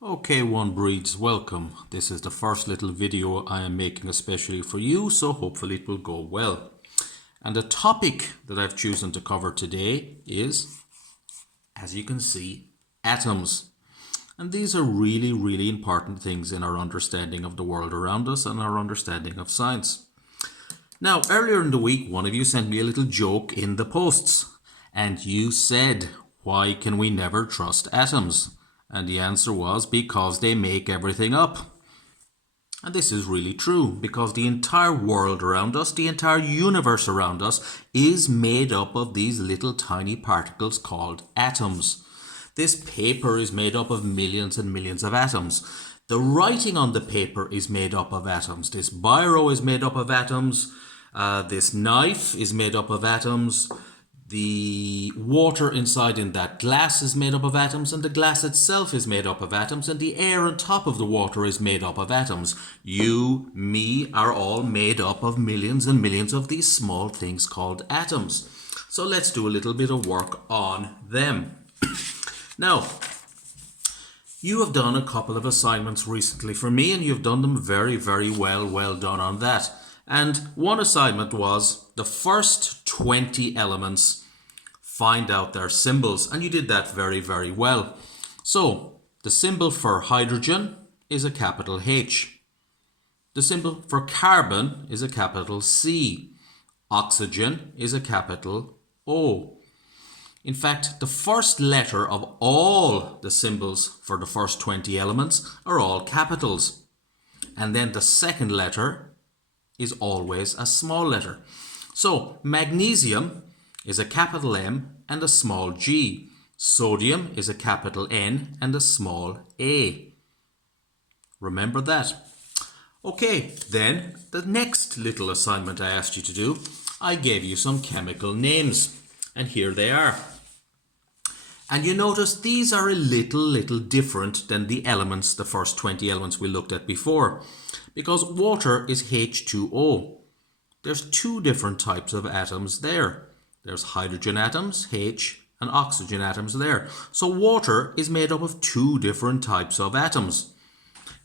Okay, One Breeds, welcome. This is the first little video I am making especially for you, so hopefully it will go well. And the topic that I've chosen to cover today is, as you can see, atoms. And these are really important things in our understanding of the world around us and our understanding of science. Now, earlier in the week, one of you sent me a little joke in the posts, and you said, why can we never trust atoms? And the answer was because they make everything up. And this is really true, because the entire world around us, the entire universe around us, is made up of these little tiny particles called atoms. This paper is made up of millions and millions of atoms. The writing on the paper is made up of atoms. This biro is made up of atoms. This knife is made up of atoms. The water inside in that glass is made up of atoms, and the glass itself is made up of atoms, and the air on top of the water is made up of atoms. You, me, are all made up of millions and millions of these small things called atoms. So let's do a little bit of work on them. Now, you have done a couple of assignments recently for me, and you've done them very well. Well done on that. And one assignment was the first 20 elements, find out their symbols. And you did that very well. So, the symbol for hydrogen is a capital H. The symbol for carbon is a capital C. Oxygen is a capital O. In fact, the first letter of all the symbols for the first 20 elements are all capitals. And then the second letter is always a small letter. So, magnesium is a capital M and a small g. Sodium is a capital N and a small a. Remember that. Okay, then the next little assignment I asked you to do, I gave you some chemical names. And here they are. And you notice these are a little different than the elements, the first 20 elements we looked at before. Because water is H2O. There's two different types of atoms there. There's hydrogen atoms, H, and oxygen atoms there. So water is made up of two different types of atoms.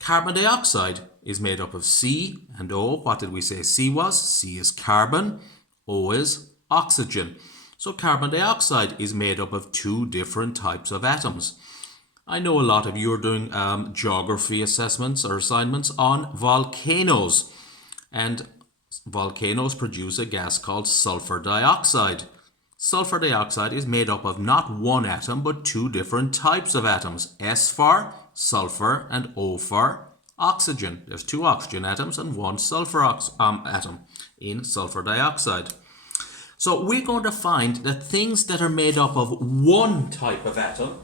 Carbon dioxide is made up of C and O. What did we say C was? C is carbon, O is oxygen. So carbon dioxide is made up of two different types of atoms. I know a lot of you are doing geography assessments or assignments on volcanoes. And volcanoes produce a gas called sulfur dioxide. Sulfur dioxide is made up of not one atom but two different types of atoms. S for sulfur and O for oxygen. There's two oxygen atoms and one sulfur atom in sulfur dioxide. So we're going to find that things that are made up of one type of atom,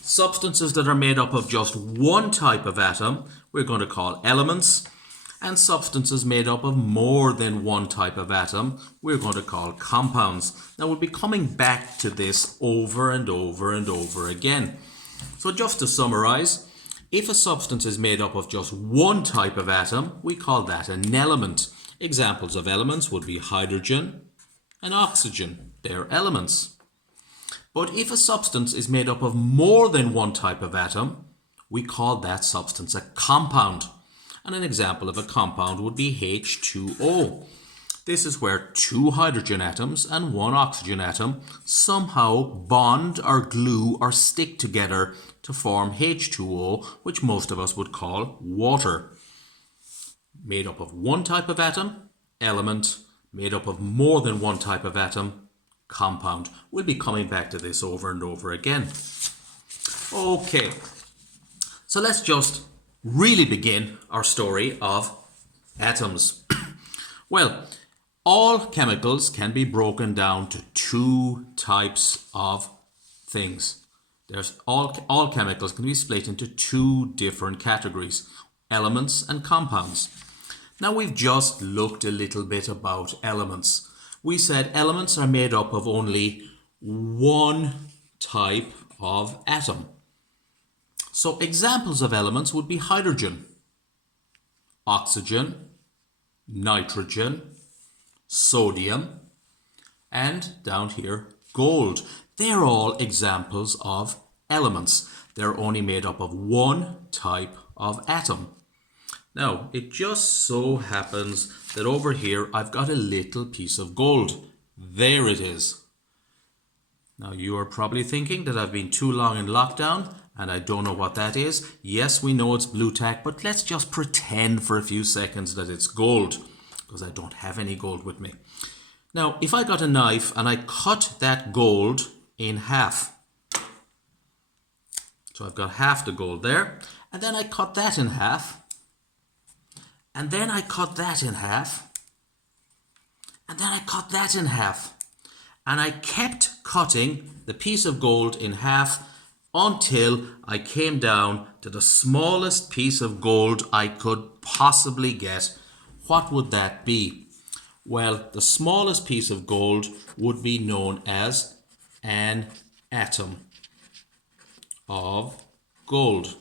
substances that are made up of just one type of atom, we're going to call elements. And substances made up of more than one type of atom, we're going to call compounds. Now we'll be coming back to this over and over again. So just to summarize, if a substance is made up of just one type of atom, we call that an element. Examples of elements would be hydrogen and oxygen. They're elements. But if a substance is made up of more than one type of atom, we call that substance a compound. And an example of a compound would be H2O. This is where two hydrogen atoms and one oxygen atom somehow bond or glue or stick together to form H2O, which most of us would call water. Made up of one type of atom, element. Made up of more than one type of atom, compound. We'll be coming back to this over and over again. Okay, so let's just really begin our story of atoms. Well, all chemicals can be broken down to two types of things. There's all chemicals can be split into two different categories, elements and compounds. Now we've just looked a little bit about elements. We said elements are made up of only one type of atom. So examples of elements would be hydrogen, oxygen, nitrogen, sodium, and down here, gold. They're all examples of elements. they're only made up of one type of atom. Now, it just so happens that over here I've got a little piece of gold. There it is. Now, you are probably thinking that I've been too long in lockdown and I don't know what that is. Yes, we know it's blue tack, but let's just pretend for a few seconds that it's gold, because I don't have any gold with me. Now, if I got a knife and I cut that gold in half, so I've got half the gold there, and then I cut that in half, and then I cut that in half, and then I cut that in half, and I kept cutting the piece of gold in half until I came down to the smallest piece of gold I could possibly get. What would that be? Well, the smallest piece of gold would be known as an atom of gold.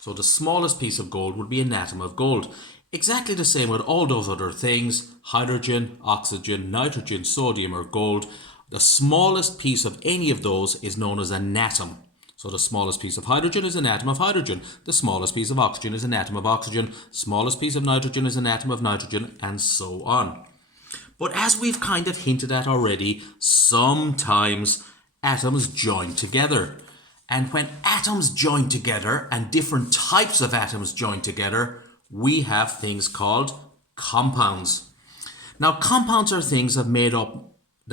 So the smallest piece of gold would be an atom of gold. Exactly the same with all those other things: hydrogen, oxygen, nitrogen, sodium, or gold. The smallest piece of any of those is known as an atom. So the smallest piece of hydrogen is an atom of hydrogen. The smallest piece of oxygen is an atom of oxygen. Smallest piece of nitrogen is an atom of nitrogen, and so on. But as we've kind of hinted at already, sometimes atoms join together. And when atoms join together and different types of atoms join together, we have things called compounds. Now, compounds are things that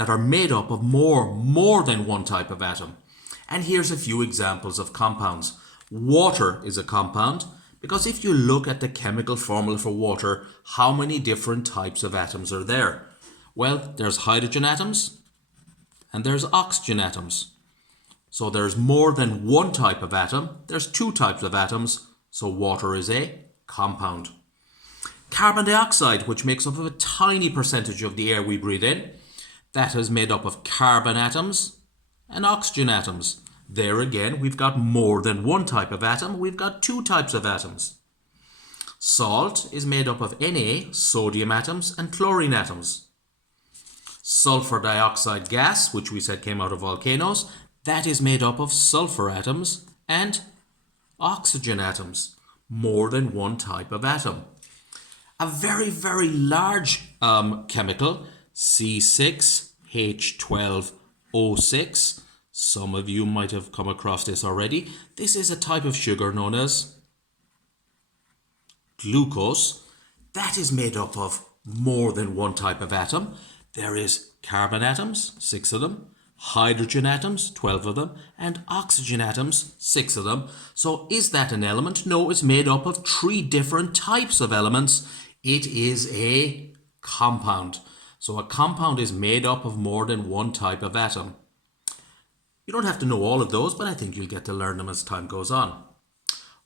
are made up of more than one type of atom. And here's a few examples of compounds. Water is a compound because if you look at the chemical formula for water, how many different types of atoms are there? Well, there's hydrogen atoms and there's oxygen atoms. So there's more than one type of atom. There's two types of atoms. So water is a compound. Carbon dioxide, which makes up a tiny percentage of the air we breathe in, that is made up of carbon atoms and oxygen atoms. There again, we've got more than one type of atom. We've got two types of atoms. Salt is made up of Na, sodium atoms, and chlorine atoms. Sulfur dioxide gas, which we said came out of volcanoes, that is made up of sulfur atoms and oxygen atoms. More than one type of atom. A very, very large chemical, C6H12O6. Some of you might have come across this already. This is a type of sugar known as glucose. That is made up of more than one type of atom. There is carbon atoms, 6 of them, hydrogen atoms, 12 of them, and oxygen atoms, 6 of them. So is that an element? No, it's made up of 3 different types of elements. It is a compound. So a compound is made up of more than one type of atom. You don't have to know all of those, but I think you'll get to learn them as time goes on.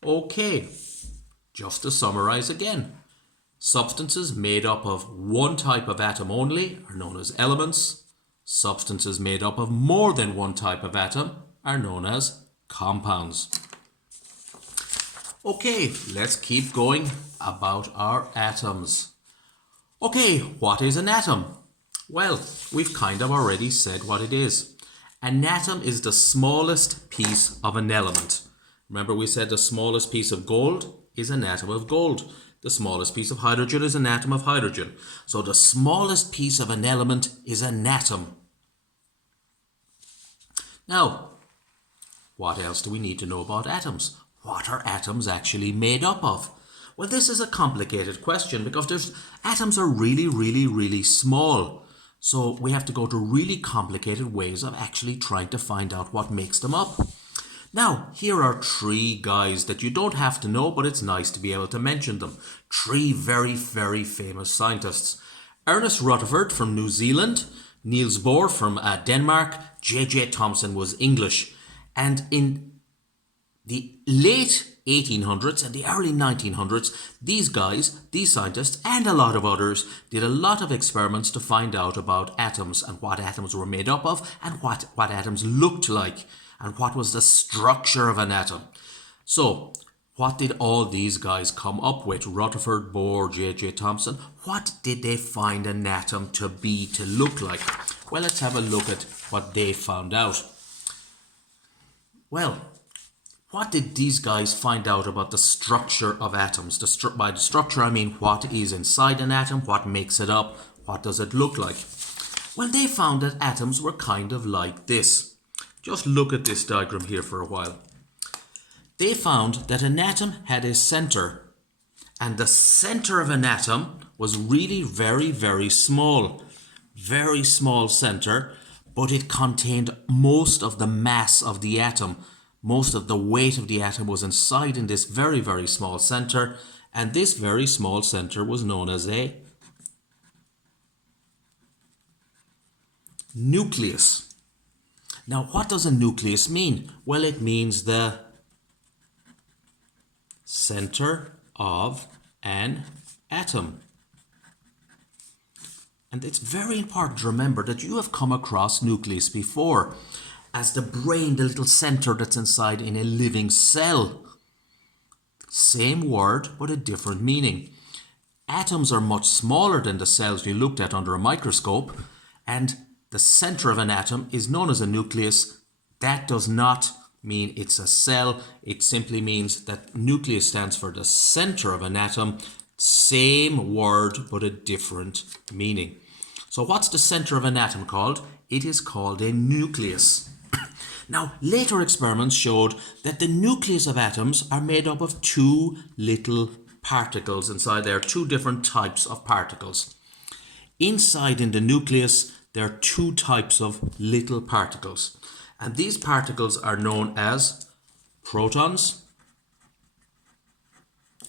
Okay, just to summarize again. Substances made up of one type of atom only are known as elements. Substances made up of more than one type of atom are known as compounds. Okay, let's keep going about our atoms. Okay, what is an atom? Well, we've kind of already said what it is. An atom is the smallest piece of an element. Remember we said the smallest piece of gold is an atom of gold. The smallest piece of hydrogen is an atom of hydrogen. So the smallest piece of an element is an atom. Now, what else do we need to know about atoms? What are atoms actually made up of? Well, this is a complicated question because atoms are really small. So we have to go to really complicated ways of actually trying to find out what makes them up. Now, here are 3 guys that you don't have to know, but it's nice to be able to mention them. 3 very famous scientists. Ernest Rutherford from New Zealand, Niels Bohr from Denmark, J.J. Thomson was English. And in the late 1800s and the early 1900s, these guys, these scientists and a lot of others did a lot of experiments to find out about atoms and what atoms were made up of and what atoms looked like and what was the structure of an atom. So, what did all these guys come up with? Rutherford, Bohr, J.J. Thomson. What did they find an atom to be, to look like? Well, let's have a look at what they found out. Well, what did these guys find out about the structure of atoms? By the structure, I mean what is inside an atom, what makes it up, what does it look like? Well, they found that atoms were kind of like this. Just look at this diagram here for a while. They found that an atom had a center, and the center of an atom was really very, very small center, but it contained most of the mass of the atom. Most of the weight of the atom was inside in this very, very small center, and this very small center was known as a nucleus. Now, what does a nucleus mean? Well, it means the center of an atom. And it's very important to remember that you have come across nucleus before as the brain, the little center that's inside in a living cell. Same word, but a different meaning. Atoms are much smaller than the cells we looked at under a microscope, and the center of an atom is known as a nucleus. That does not mean it's a cell. It simply means that nucleus stands for the center of an atom. Same word, but a different meaning. So what's the center of an atom called? It is called a nucleus. Now, later experiments showed that the nucleus of atoms are made up of two little particles inside there, two different types of particles. Inside in the nucleus, there are two types of little particles. And these particles are known as protons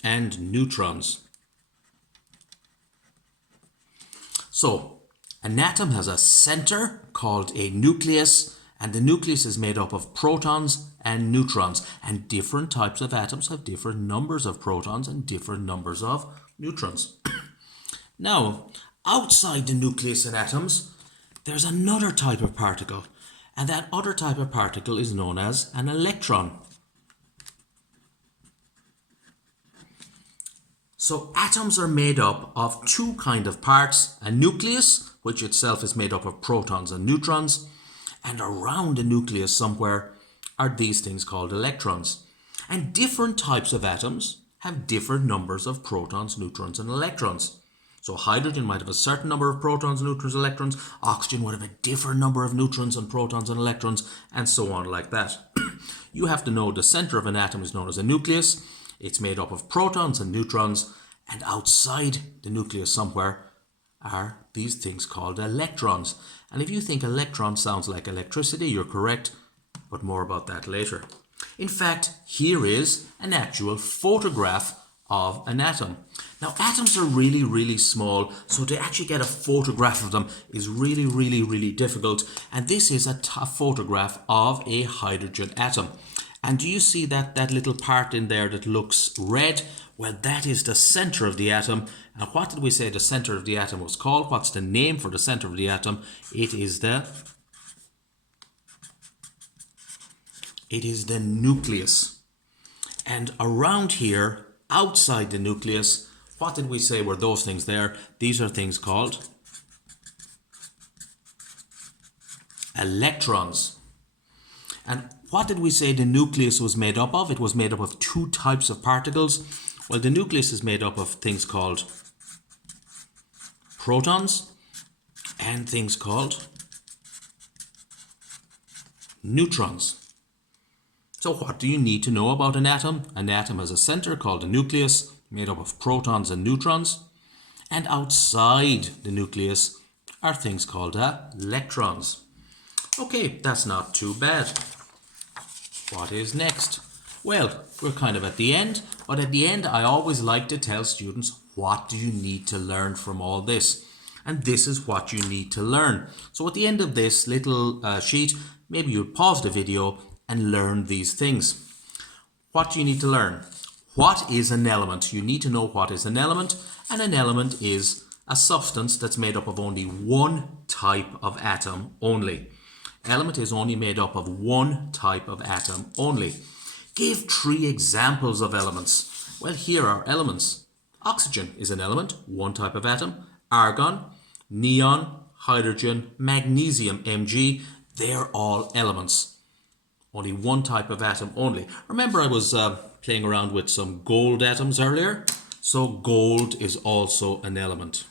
and neutrons. So, an atom has a center called a nucleus, and the nucleus is made up of protons and neutrons. And different types of atoms have different numbers of protons and different numbers of neutrons. Now, outside the nucleus in atoms, there's another type of particle. And that other type of particle is known as an electron. So atoms are made up of two kind of parts, a nucleus, which itself is made up of protons and neutrons, and around the nucleus somewhere are these things called electrons. And different types of atoms have different numbers of protons, neutrons, and electrons. So hydrogen might have a certain number of protons, neutrons, electrons. Oxygen would have a different number of neutrons and protons and electrons, and so on like that. You have to know the center of an atom is known as a nucleus. It's made up of protons and neutrons, and outside the nucleus somewhere are these things called electrons. And if you think electron sounds like electricity, you're correct, but more about that later. In fact, here is an actual photograph of an atom. Now, atoms are really, really small, so to actually get a photograph of them is really, really, really difficult. And this is a photograph of a hydrogen atom. And do you see that little part in there that looks red? Well, that is the center of the atom. And what did we say the center of the atom was called? What's the name for the center of the atom? It is the nucleus. And around here, outside the nucleus, what did we say were those things there? These are things called electrons. And what did we say the nucleus was made up of? It was made up of two types of particles. Well, the nucleus is made up of things called protons and things called neutrons. So what do you need to know about an atom? An atom has a center called a nucleus made up of protons and neutrons. And outside the nucleus are things called electrons. Okay, that's not too bad. What is next? Well, we're kind of at the end, but at the end I always like to tell students, what do you need to learn from all this? And this is what you need to learn. So at the end of this little sheet, maybe you'd pause the video and learn these things. What do you need to learn? What is an element? You need to know what is an element, and an element is a substance that's made up of only one type of atom only. Element is only made up of one type of atom only. Give 3 examples of elements. Well, here are elements. Oxygen is an element, one type of atom. Argon, neon, hydrogen, magnesium, Mg, they're all elements. Only one type of atom only. Remember I was playing around with some gold atoms earlier? So gold is also an element.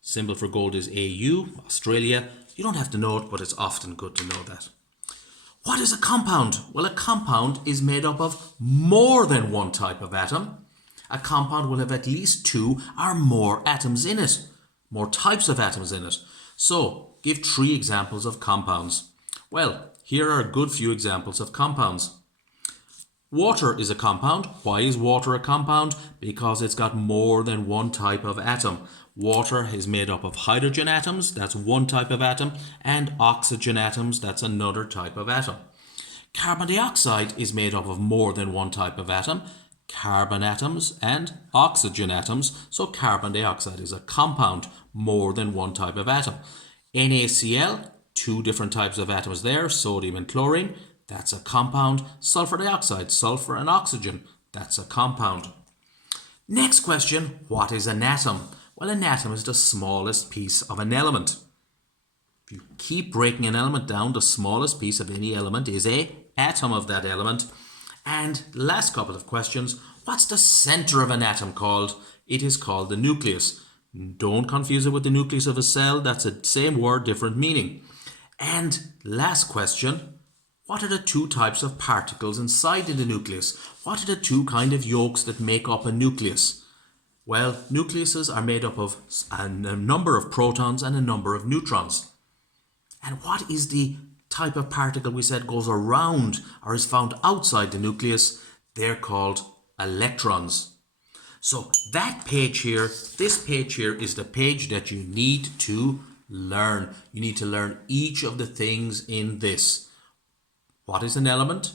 Symbol for gold is AU, Australia. You don't have to know it, but it's often good to know that. What is a compound? Well, a compound is made up of more than one type of atom. A compound will have at least 2 or more atoms in it, more types of atoms in it. So, give 3 examples of compounds. Well, here are a good few examples of compounds. Water is a compound. Why is water a compound? Because it's got more than one type of atom. Water is made up of hydrogen atoms, that's one type of atom, and oxygen atoms, that's another type of atom. Carbon dioxide is made up of more than one type of atom, carbon atoms and oxygen atoms, so carbon dioxide is a compound, more than one type of atom. NaCl, 2 different types of atoms there, sodium and chlorine, that's a compound. Sulfur dioxide, sulfur and oxygen, that's a compound. Next question, what is an atom? Well, an atom is the smallest piece of an element. If you keep breaking an element down, the smallest piece of any element is an atom of that element. And last couple of questions, what's the center of an atom called? It is called the nucleus. Don't confuse it with the nucleus of a cell, that's the same word, different meaning. And last question, what are the 2 types of particles inside the nucleus? What are the 2 kind of yolks that make up a nucleus? Well, nucleuses are made up of a number of protons and a number of neutrons. And what is the type of particle we said goes around or is found outside the nucleus? They're called electrons. So that page here, this page here is the page that you need to learn. You need to learn each of the things in this. What is an element?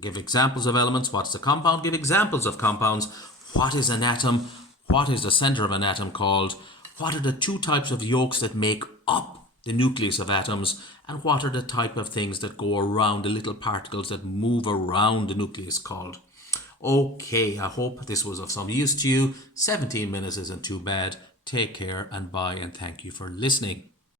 Give examples of elements. What's the compound? Give examples of compounds. What is an atom? What is the center of an atom called? What are the 2 types of yolks that make up the nucleus of atoms? And what are the type of things that go around, the little particles that move around the nucleus called? Okay, I hope this was of some use to you. 17 minutes isn't too bad. Take care and bye, and thank you for listening.